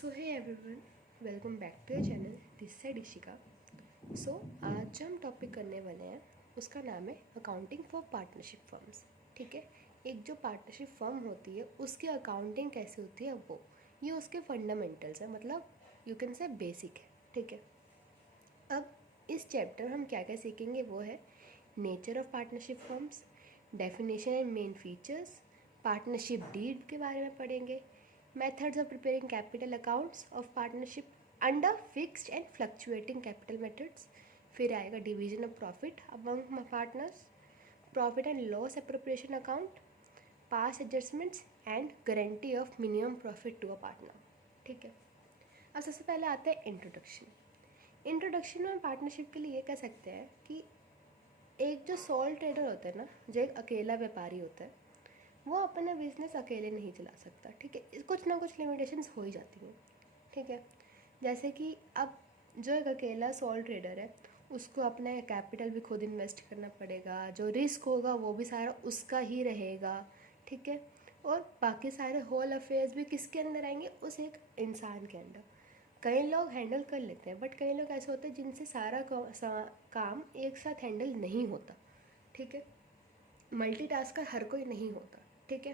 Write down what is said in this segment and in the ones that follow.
So hey everyone, welcome back to your channel. This side Ishika. So आज जो हम topic करने वाले हैं उसका नाम है अकाउंटिंग फॉर पार्टनरशिप फर्म्स। ठीक है, एक जो पार्टनरशिप फर्म होती है उसकी अकाउंटिंग कैसे होती है वो ये उसके फंडामेंटल्स है, मतलब यू कैन से बेसिक है। ठीक है, अब इस चैप्टर हम क्या क्या सीखेंगे वो है nature of partnership firms, definition and main features, partnership deed के बारे में पढ़ेंगे, methods of preparing capital accounts of partnership under fixed and fluctuating capital methods। फिर आएगा division of profit among partners, profit and loss appropriation account, past adjustments and guarantee of minimum profit to a partner। ठीक है, अब सबसे पहले आता है introduction में पार्टनरशिप के लिए ये कह सकते हैं कि एक जो सोल ट्रेडर होता है ना, जो एक अकेला व्यापारी होता है, वो अपना बिजनेस अकेले नहीं चला सकता। ठीक है, कुछ ना कुछ लिमिटेशंस हो ही जाती हैं। ठीक है, जैसे कि अब जो एक अकेला सोल ट्रेडर है उसको अपना कैपिटल भी खुद इन्वेस्ट करना पड़ेगा, जो रिस्क होगा वो भी सारा उसका ही रहेगा। ठीक है, और बाकी सारे होल अफेयर्स भी किसके अंदर आएंगे, उस एक इंसान के अंदर। कई लोग हैंडल कर लेते हैं बट कई लोग ऐसे होते हैं जिनसे सारा काम एक साथ हैंडल नहीं होता। ठीक है, मल्टीटास्कर हर कोई नहीं होता। ठीक है,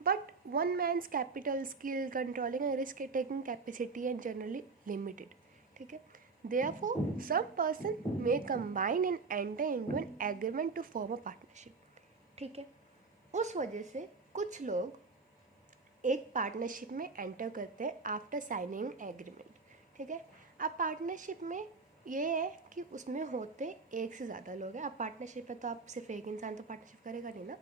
but one man's capital skill controlling and risk taking capacity and generally limited. ठीक है, therefore some person may combine and enter into an agreement to form a partnership. ठीक है, उस वजह से कुछ लोग एक पार्टनरशिप में एंटर करते हैं आफ्टर साइनिंग एग्रीमेंट। ठीक है, अब पार्टनरशिप में ये है कि उसमें होते एक से ज़्यादा लोग हैं। अब पार्टनरशिप है तो आप सिर्फ एक इंसान तो पार्टनरशिप करेगा नहीं ना।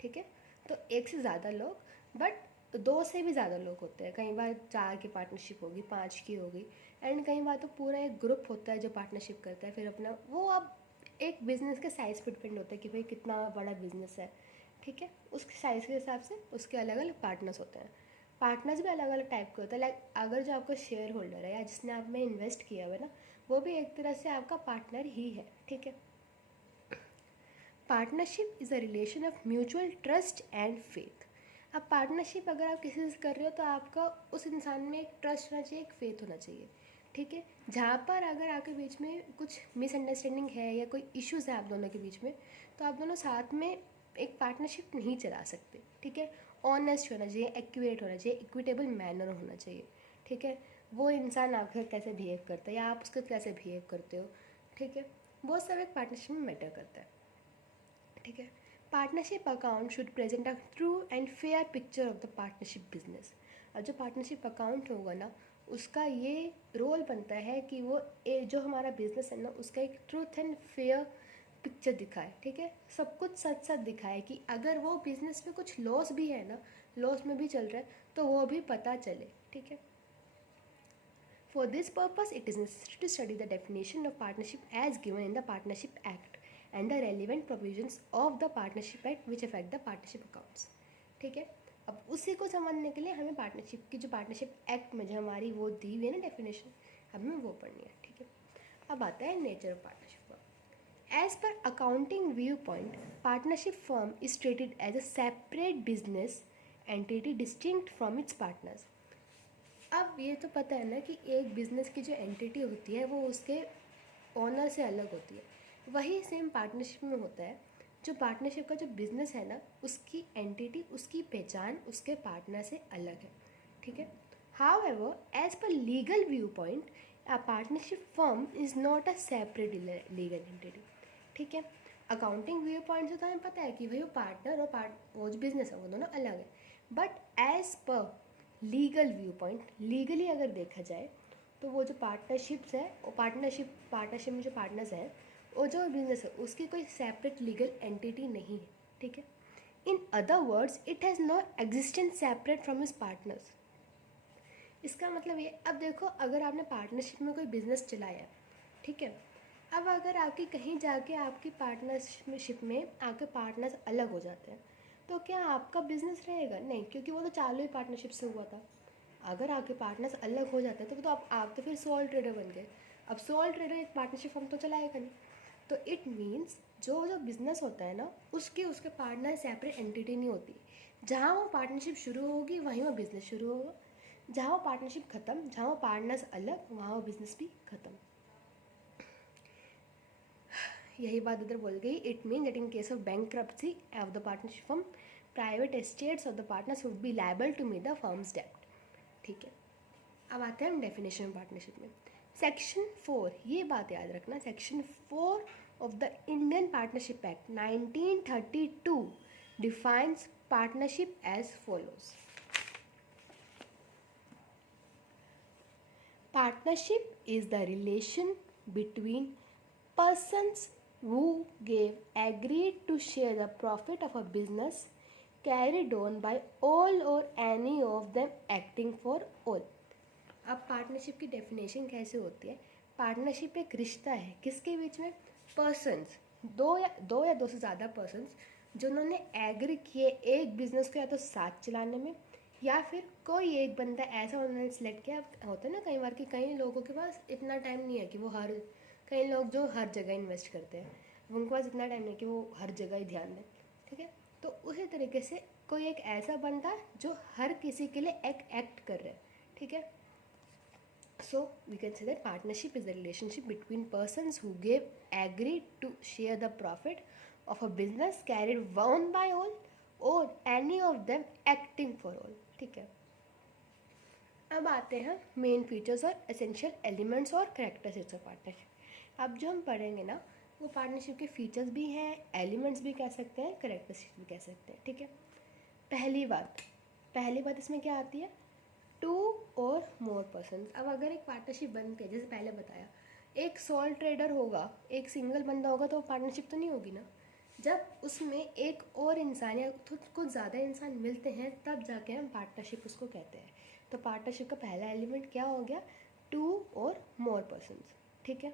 ठीक है, तो एक से ज़्यादा लोग, बट दो से भी ज़्यादा लोग होते हैं। कई बार 4 की पार्टनरशिप होगी, 5 की होगी, एंड कई बार तो पूरा एक ग्रुप होता है जो पार्टनरशिप करता है। फिर अपना वो अब एक बिज़नेस के साइज़ पर डिपेंड होता है कि भाई कितना बड़ा बिज़नेस है। ठीक है, उसके साइज़ के हिसाब से उसके अलग अलग पार्टनर्स होते हैं। पार्टनर्स भी अलग अलग टाइप के होते हैं। लाइक अगर जो आपका शेयर होल्डर है या जिसने आप में इन्वेस्ट किया हुआ है ना, वो भी एक तरह से आपका पार्टनर ही है। ठीक है, partnership is a relation of mutual trust and faith. अब पार्टनरशिप अगर आप किसी से कर रहे हो तो आपका उस इंसान में एक ट्रस्ट होना चाहिए, एक फेथ होना चाहिए। ठीक है, जहाँ पर अगर आपके बीच में कुछ मिसअंडरस्टैंडिंग है या कोई इश्यूज़ है आप दोनों के बीच में, तो आप दोनों साथ में एक पार्टनरशिप नहीं चला सकते। ठीक है, ऑनेस्ट होना चाहिए, एक्यूरेट होना चाहिए, इक्विटेबल मैनर होना चाहिए। ठीक है, वो इंसान आपके साथ कैसे बिहेव करता है या आप उसके कैसे बिहेव करते हो। ठीक है, वो सब एक पार्टनरशिप में मैटर करता है। ठीक है, partnership account should present a true and fair picture of the partnership business. और जो पार्टनरशिप अकाउंट होगा ना, उसका ये रोल बनता है कि वो जो हमारा बिजनेस है ना उसका एक ट्रूथ एंड फेयर पिक्चर दिखाए। ठीक है, सब कुछ सच सच दिखाए कि अगर वो बिजनेस में कुछ लॉस भी है ना, लॉस में भी चल रहा है, तो वो भी पता चले। ठीक है, for this purpose, it is necessary to study the definition of partnership as given in the Partnership Act and the relevant provisions of the Partnership Act which affect the partnership accounts। ठीक है, अब उसी को समझने के लिए हमें partnership की जो पार्टनरशिप एक्ट में जो हमारी वो दी हुई है ना डेफिनेशन, हमें वो पढ़नी है। ठीक है, अब आता है nature of partnership firm. As per accounting viewpoint, partnership firm is treated as a separate business entity distinct from its partners. अब ये तो पता है ना कि एक बिज़नेस की जो एंटिटी होती है वो उसके ओनर से अलग होती है। वही सेम पार्टनरशिप में होता है। जो पार्टनरशिप का जो बिज़नेस है ना, उसकी एंटिटी, उसकी पहचान उसके पार्टनर से अलग है। ठीक है, however as per legal viewpoint, a partnership firm is not a separate legal entity. ठीक है, अकाउंटिंग व्यू पॉइंट से तो हमें पता है कि भाई वो पार्टनर और वो जो बिज़नेस है वो दोनों अलग है। But as per legal viewpoint, legally अगर देखा जाए तो वो जो पार्टनरशिप्स है, वो पार्टनरशिप में जो पार्टनर्स हैं, वो जो बिजनेस है उसकी कोई सेपरेट लीगल एंटिटी नहीं है। ठीक है, in other words it has no existence separate from his partners. इसका मतलब ये, अब देखो अगर आपने पार्टनरशिप में कोई बिज़नेस चलाया, ठीक है, अब अगर आपकी कहीं जाके आपकी पार्टनरशिप में आपके पार्टनर्स अलग हो जाते हैं तो क्या आपका बिजनेस रहेगा? नहीं, क्योंकि वो तो चालू ही पार्टनरशिप से हुआ था। अगर आपके पार्टनर्स अलग हो जाते हैं तो आप तो फिर सोल ट्रेडर बन गए। अब सोल ट्रेडर एक पार्टनरशिप फर्म तो चलाएगा नहीं। तो इट मीन्स जो जो बिज़नेस होता है ना, उसके पार्टनर सेपरेट एंटिटी नहीं होती। जहाँ वो पार्टनरशिप शुरू होगी वहीं वो बिज़नेस शुरू होगा, जहाँ वो पार्टनरशिप ख़त्म, जहाँ वो पार्टनर्स अलग, वहाँ वो बिजनेस भी ख़त्म। यही बात इधर बोल गई, it mean that in case of bankruptcy of the partnership firm, private estates of the partners would be liable to meet the firm's डेब्ट। ठीक है, अब आते हैं हम डेफिनेशन पार्टनरशिप में। सेक्शन 4, ये बात याद रखना, section 4 of the Indian Partnership Act 1932 defines partnership as follows. Partnership is the relation between persons who gave agreed to share the profit of a business carried on by all or any of them acting for all। अब partnership की definition कैसे होती है? Partnership एक रिश्ता है किसके बीच में? पर्सन्स, दो या दो से ज़्यादा पर्सन्स जिन्होंने एग्री किए एक बिजनेस को या तो साथ चलाने में, या फिर कोई एक बंदा ऐसा उन्होंने सेलेक्ट किया। होता है ना कई बार कि कई लोगों के पास इतना टाइम नहीं है कि वो कई लोग जो हर जगह इन्वेस्ट करते हैं, उनके पास इतना टाइम नहीं कि वो हर जगह ही ध्यान दें। ठीक है, तो उसी तरीके से कोई एक ऐसा बंदा जो हर किसी के लिए एक एक्ट कर रहा है। ठीक है, so we can say that partnership is the relationship between persons who give agree to share the profit of a business carried on by all or any of them acting for all. ठीक है, अब आते हैं main features और essential elements और characteristics of partnership. अब जो हम पढ़ेंगे ना वो पार्टनरशिप के फीचर्स भी हैं, एलिमेंट्स भी कह सकते हैं, कैरेक्टरिस्टिक्स भी कह सकते हैं। ठीक है, पहली बात इसमें क्या आती है? 2 और मोर पर्सन। अब अगर एक पार्टनरशिप बनती है, जैसे पहले बताया, एक सोल ट्रेडर होगा, एक सिंगल बंदा होगा तो पार्टनरशिप तो नहीं होगी ना। जब उसमें एक और इंसान या कुछ ज़्यादा इंसान मिलते हैं तब जाके हम पार्टनरशिप उसको कहते हैं। तो पार्टनरशिप का पहला एलिमेंट क्या हो गया? 2 और मोर पर्सन। ठीक है,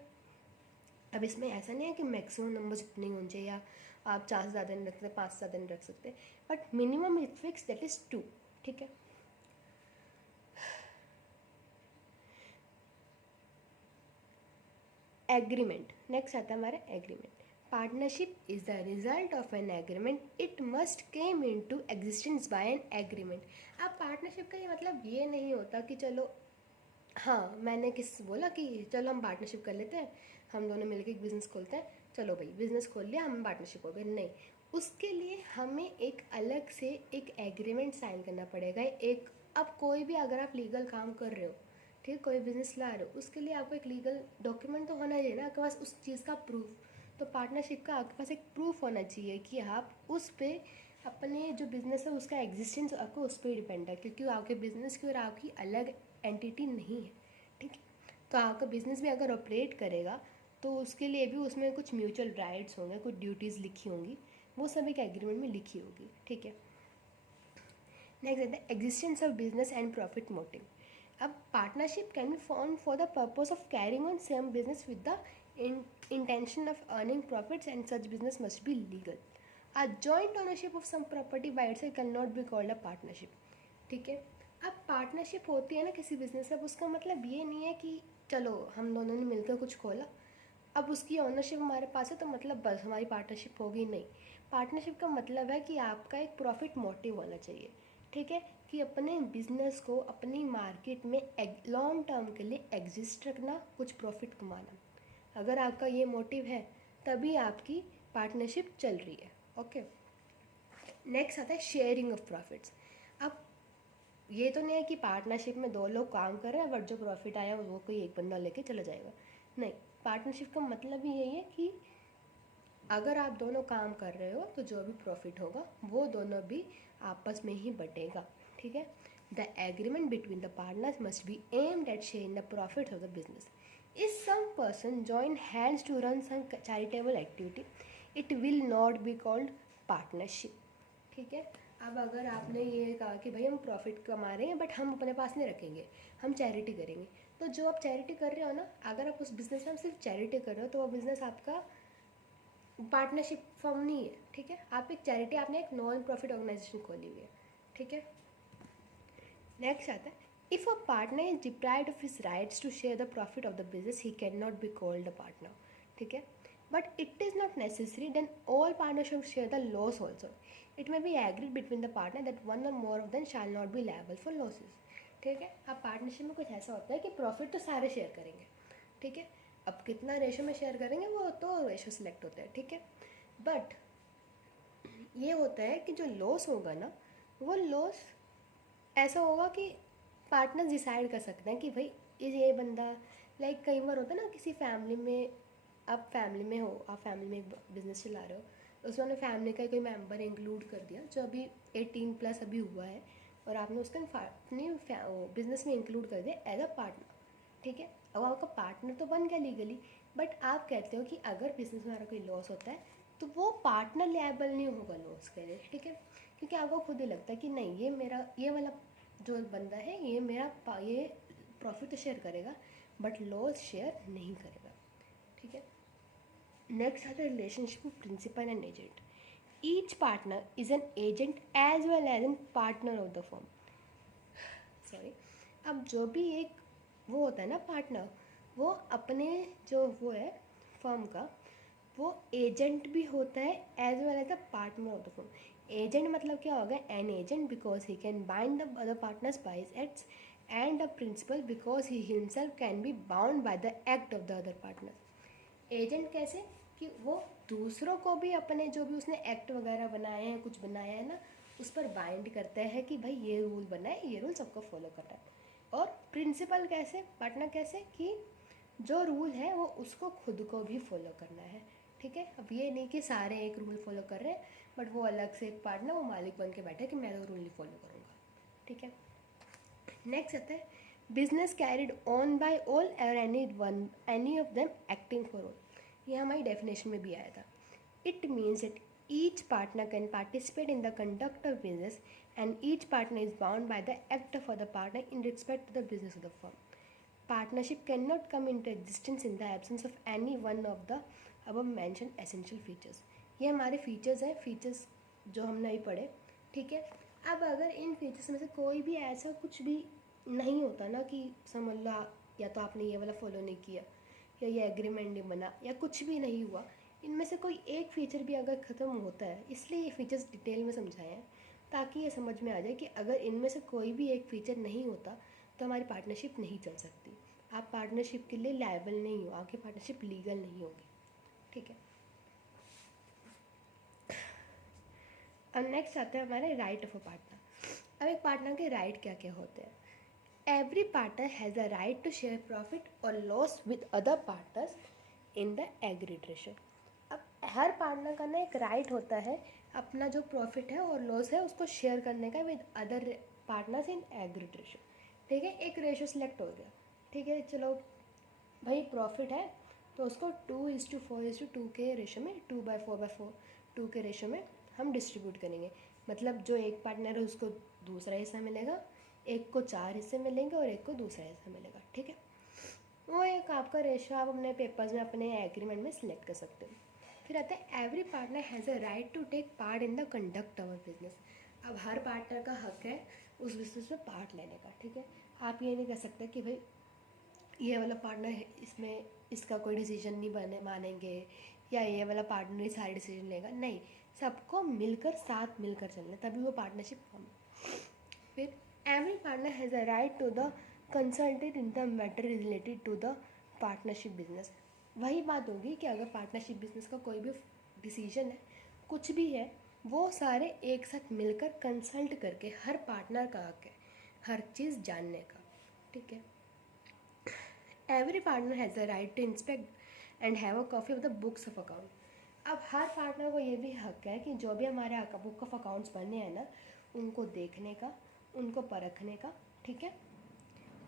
अब इसमें ऐसा नहीं है कि मैक्सिमम नंबर्स इतने ही होने चाहिए, या आप 4 से ज़्यादा नहीं रख सकते, 5 से ज़्यादा नहीं रख सकते, but minimum is fix, that is 2। ठीक है, एग्रीमेंट नेक्स्ट आता है हमारा agreement. Partnership is the result of an agreement, it must came into existence by an agreement. अब पार्टनरशिप का ये मतलब ये नहीं होता कि चलो हाँ मैंने बोला कि चलो हम पार्टनरशिप कर लेते हैं, हम दोनों मिलकर एक बिज़नेस खोलते हैं, चलो भाई बिज़नेस खोल लिया, हम पार्टनरशिप हो गए। नहीं, उसके लिए हमें एक अलग से एक एग्रीमेंट साइन करना पड़ेगा। अब कोई भी अगर आप लीगल काम कर रहे हो, ठीक है, कोई बिज़नेस ला रहे हो, उसके लिए आपको एक लीगल डॉक्यूमेंट तो होना चाहिए ना आपके पास उस चीज़ का प्रूफ। तो पार्टनरशिप का आपके पास एक प्रूफ होना चाहिए कि आप उस पर अपने जो बिज़नेस है उसका एग्जिस्टेंस आपको उस पर डिपेंड है, क्योंकि आपके बिज़नेस की और आपकी अलग एंटिटी नहीं है। ठीक है, तो आपका बिज़नेस भी अगर ऑपरेट करेगा तो उसके लिए भी उसमें कुछ म्यूचुअल राइट्स होंगे, कुछ ड्यूटीज़ लिखी होंगी, वो सब एक एग्रीमेंट में लिखी होगी। ठीक है, नेक्स्ट आता है existence of business and profit motive. अब partnership can be form for the purpose of carrying on same business with the intention of earning profits, and such business must be legal. A joint ownership of some property by itself cannot be called a partnership. ठीक है, अब partnership होती है ना किसी business में, अब उसका मतलब ये नहीं है कि चलो हम दोनों ने मिलकर कुछ खोला, अब उसकी ऑनरशिप हमारे पास है तो मतलब बस हमारी पार्टनरशिप होगी। नहीं, पार्टनरशिप का मतलब है कि आपका एक प्रॉफिट मोटिव होना चाहिए। ठीक है, कि अपने बिजनेस को अपनी मार्केट में लॉन्ग टर्म के लिए एग्जिस्ट रखना, कुछ प्रॉफिट कमाना। अगर आपका ये मोटिव है तभी आपकी पार्टनरशिप चल रही है। ओके, नेक्स्ट आता है शेयरिंग ऑफ प्रॉफिट्स। अब ये तो नहीं है कि पार्टनरशिप में 2 लोग काम कर रहे हैं बट जो प्रॉफिट आया वो कोई एक बंदा लेके चला जाएगा। नहीं, पार्टनरशिप का मतलब ही यही है कि अगर आप दोनों काम कर रहे हो तो जो भी प्रॉफिट होगा वो दोनों भी आपस में ही बटेगा। ठीक है, the agreement between the partners must be aimed at sharing the profit of the business. If some person join hands to run some charitable activity, it will not be called partnership. ठीक है, अब अगर आपने ये कहा कि भाई हम प्रॉफिट कमा रहे हैं बट हम अपने पास नहीं रखेंगे, हम चैरिटी करेंगे, तो जो आप चैरिटी कर रहे हो ना, अगर आप उस बिज़नेस में सिर्फ चैरिटी कर रहे हो तो वो बिज़नेस आपका पार्टनरशिप फॉर्म नहीं है। ठीक है, आप एक चैरिटी, आपने एक नॉन प्रॉफिट ऑर्गेनाइजेशन खोली हुई है। ठीक है, नेक्स्ट आता है if a partner is deprived of his rights to share the profit of the business, he cannot be called a partner. ठीक है, but it is not necessary, then all partners should share the loss also. It may be agreed between the partner that one or more of them shall not be liable for losses. ठीक है। अब partnership में कुछ ऐसा होता है कि profit तो सारे शेयर करेंगे, ठीक है। अब कितना रेशो में शेयर करेंगे वो तो रेशो सिलेक्ट होता है, ठीक है। बट ये होता है कि जो लॉस होगा ना, वो लॉस ऐसा होगा कि पार्टनर्स डिसाइड कर सकते हैं कि भाई ये बंदा, लाइक कई बार होता है ना किसी फैमिली में, आप फैमिली में हो, आप फैमिली में एक बिज़नेस चला रहे हो, उसमें आपने फैमिली का कोई मेंबर इंक्लूड कर दिया जो अभी 18+ अभी हुआ है, और आपने उसका अपने बिजनेस में इंक्लूड कर दिया एज अ पार्टनर, ठीक है। अब आपका पार्टनर तो बन गया लीगली, बट आप कहते हो कि अगर बिजनेस में हमारा कोई लॉस होता है तो वो पार्टनर लेबल नहीं होगा लॉस के लिए, ठीक है। क्योंकि आपको खुद ही लगता है कि नहीं, ये मेरा ये वाला जो बंदा है ये मेरा ये प्रॉफिट तो शेयर करेगा बट लॉस शेयर नहीं करेगा, ठीक है। नेक्स्ट आता है रिलेशनशिप में principal and agent. Each partner is an agent as well as an partner of the firm. Sorry. अब जो भी एक वो होता है ना पार्टनर, वो अपने जो वो है फर्म का, वो एजेंट भी होता है as well as the partner of the firm. Agent मतलब क्या होगा? An agent because he can bind the other partners by his acts, and a principal because he himself can be bound by the act of the other partner. Agent कैसे? कि वो दूसरों को भी अपने जो भी उसने एक्ट वगैरह बनाए हैं, कुछ बनाया है ना, उस पर बाइंड करता है कि भाई ये रूल बना है, ये रूल सबको फॉलो करना है। और प्रिंसिपल कैसे? पार्टनर कैसे? कि जो रूल है वो उसको खुद को भी फॉलो करना है, ठीक है। अब ये नहीं कि सारे एक रूल फॉलो कर रहे हैं बट वो अलग से एक पार्टनर वो मालिक बन के बैठे कि मैं तो रूल नहीं फॉलो करूँगा, ठीक है। नेक्स्ट आता है business carried on by all or any of them acting for all. ये हमारी डेफिनेशन में भी आया था। It means that each partner can participate in the conduct of business and each partner is bound by the act of other partner in respect to the business of the firm. Partnership can not come into existence in the absence of any one of the अब mention essential features. ये हमारे features हैं, features जो हमने अभी पढ़े, ठीक है। अब अगर इन फीचर्स में से कोई भी ऐसा कुछ भी नहीं होता ना कि समझ लो या तो आपने ये वाला फॉलो नहीं किया या ये एग्रीमेंट नहीं बना या कुछ भी नहीं हुआ, इनमें से कोई एक फ़ीचर भी अगर ख़त्म होता है, इसलिए ये फीचर्स डिटेल में समझाए हैं ताकि ये समझ में आ जाए कि अगर इनमें से कोई भी एक फ़ीचर नहीं होता तो हमारी पार्टनरशिप नहीं चल सकती। आप पार्टनरशिप के लिए लायबल नहीं हो, आपकी पार्टनरशिप लीगल नहीं होगी, ठीक है। अब नेक्स्ट आता है हमारे राइट ऑफ अ पार्टनर। अब एक पार्टनर के राइट क्या क्या होते हैं? Every partner has a right to share profit or loss with other partners in the agreed ratio. अब हर पार्टनर का ना एक राइट होता है अपना जो प्रॉफिट है और लॉस है उसको शेयर करने का with other partners in agreed ratio, ठीक है। एक रेशियो सिलेक्ट हो गया, ठीक है। चलो भाई प्रॉफिट है तो उसको 2:4:2 के रेशियो में, 2/4/4 2 के रेशियो में हम डिस्ट्रीब्यूट करेंगे। मतलब जो एक पार्टनर है उसको दूसरा हिस्सा मिलेगा, एक को 4 हिस्से मिलेंगे और एक को दूसरा हिस्सा मिलेगा, ठीक है। वो एक आपका रेशियो आप अपने पेपर्स में अपने एग्रीमेंट में सिलेक्ट कर सकते हो। फिर आता है every partner has a right to take part in the conduct of business. अब हर पार्टनर का हक है उस बिजनेस में पार्ट लेने का, ठीक है। आप ये नहीं कह सकते कि भाई ये वाला पार्टनर है इसमें इसका कोई डिसीजन नहीं बने मानेंगे या ये वाला पार्टनर ही सारे डिसीजन लेगा, नहीं। सबको मिलकर साथ मिलकर चलना तभी वो पार्टनरशिप फॉर्म। फिर every partner has a right to the consulted in the matter related to the partnership business। वही बात होगी कि अगर पार्टनरशिप बिजनेस का कोई भी डिसीजन है, कुछ भी है, वो सारे एक साथ मिलकर कंसल्ट करके हर पार्टनर का हक है हर चीज़ जानने का, ठीक है। Every partner has a right to inspect and have a copy of the books of account. अब हर पार्टनर को ये भी हक है कि जो भी हमारे बुक ऑफ अकाउंट्स बने हैं ना, उनको देखने का, उनको परखने का, ठीक है।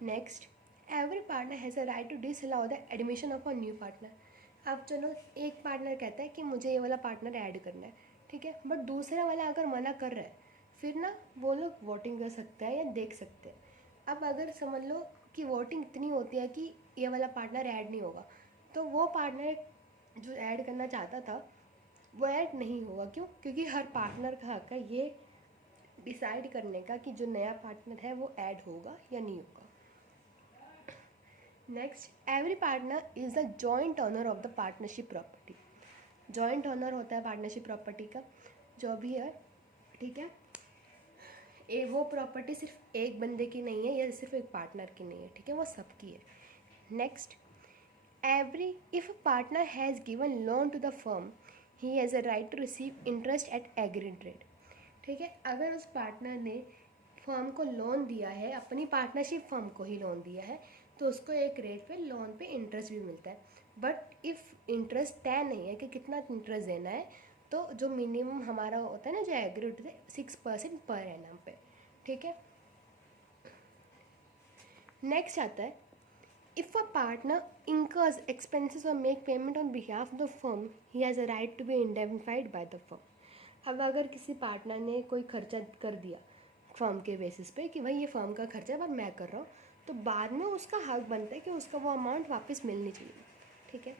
Next, every partner has a right to disallow the admission of a new partner. अब चलो एक पार्टनर कहता है कि मुझे ये वाला पार्टनर ऐड करना है, ठीक है, बट दूसरा वाला अगर मना कर रहा है फिर ना वो लोग वोटिंग कर सकते हैं या देख सकते हैं। अब अगर समझ लो कि वोटिंग इतनी होती है कि ये वाला पार्टनर ऐड नहीं होगा, तो वो पार्टनर जो ऐड करना चाहता था वो ऐड नहीं होगा। क्यों? क्योंकि हर पार्टनर का हक है ये डिसाइड करने का कि जो नया पार्टनर है वो ऐड होगा या नहीं होगा। Next, every partner is the joint owner of the partnership property. Joint owner होता है पार्टनरशिप प्रॉपर्टी का जो भी है, ठीक है। वो प्रॉपर्टी सिर्फ एक बंदे की नहीं है या सिर्फ एक पार्टनर की नहीं है, ठीक है, वो सबकी है। Next, if a partner has given loan to the firm, he has a right to receive interest at agreed rate। ठीक है, अगर उस पार्टनर ने फर्म को लोन दिया है, अपनी पार्टनरशिप फर्म को ही लोन दिया है, तो उसको एक रेट पे लोन पे इंटरेस्ट भी मिलता है। बट इफ़ इंटरेस्ट तय नहीं है कि कितना इंटरेस्ट देना है, तो जो मिनिमम हमारा होता है ना, जो एग्रीड होता है 6% पर एनम पे, ठीक है। नेक्स्ट आता है, if a partner incurs expenses or make payment on behalf of the firm, he has a right to be indemnified by the firm। अब अगर किसी पार्टनर ने कोई खर्चा कर दिया फर्म के बेसिस पे कि भाई ये फर्म का खर्चा है पर मैं कर रहा हूँ, तो बाद में उसका हक बनता है कि उसका वो अमाउंट वापस मिलनी चाहिए, ठीक है।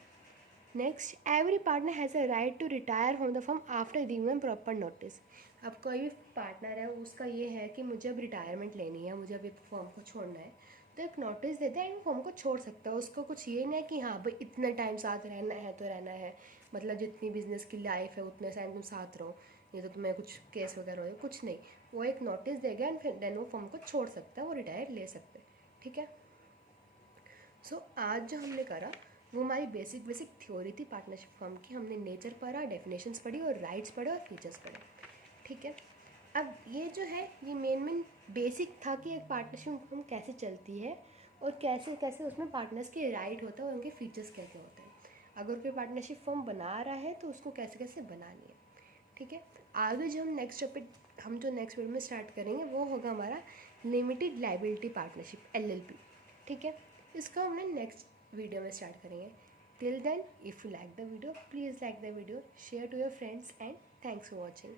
Next, every partner has a right to retire from the firm after giving proper notice. अब कोई भी पार्टनर है, उसका ये है कि मुझे अब रिटायरमेंट लेनी है, मुझे अब एक फर्म को छोड़ना है, तो एक नोटिस देते हैं, फर्म को छोड़ सकता है। उसको कुछ ये नहीं है कि हाँ भाई इतने टाइम साथ रहना है तो रहना है, मतलब जितनी बिजनेस की लाइफ है उतने टाइम तुम साथ रहो, ये तो तुम्हें कुछ केस वगैरह हो, कुछ नहीं। वो एक नोटिस देगा एंड फिर देन वो फर्म को छोड़ सकता है, वो रिटायर ले सकते हैं, ठीक है। सो आज जो हमने करा वो हमारी बेसिक थ्योरी थी पार्टनरशिप फर्म की। हमने नेचर पढ़ा, डेफिनेशंस पढ़ी और राइट्स पढ़े और फीचर्स पढ़े, ठीक है। अब ये जो है ये मेन बेसिक था कि एक पार्टनरशिप फर्म कैसे चलती है और कैसे कैसे उसमें पार्टनर्स के राइट होता है और उनके फीचर्स क्या क्या होते हैं। अगर कोई पार्टनरशिप फर्म बना रहा है तो उसको कैसे कैसे बनानी है, ठीक है। आगे जो हम नेक्स्ट वीडियो में स्टार्ट करेंगे वो होगा हमारा लिमिटेड लाइबिलिटी पार्टनरशिप LLP, ठीक है। इसको हमने नेक्स्ट वीडियो में स्टार्ट करेंगे। Till then, if you like the video, please like the video, share to your friends and thanks for watching.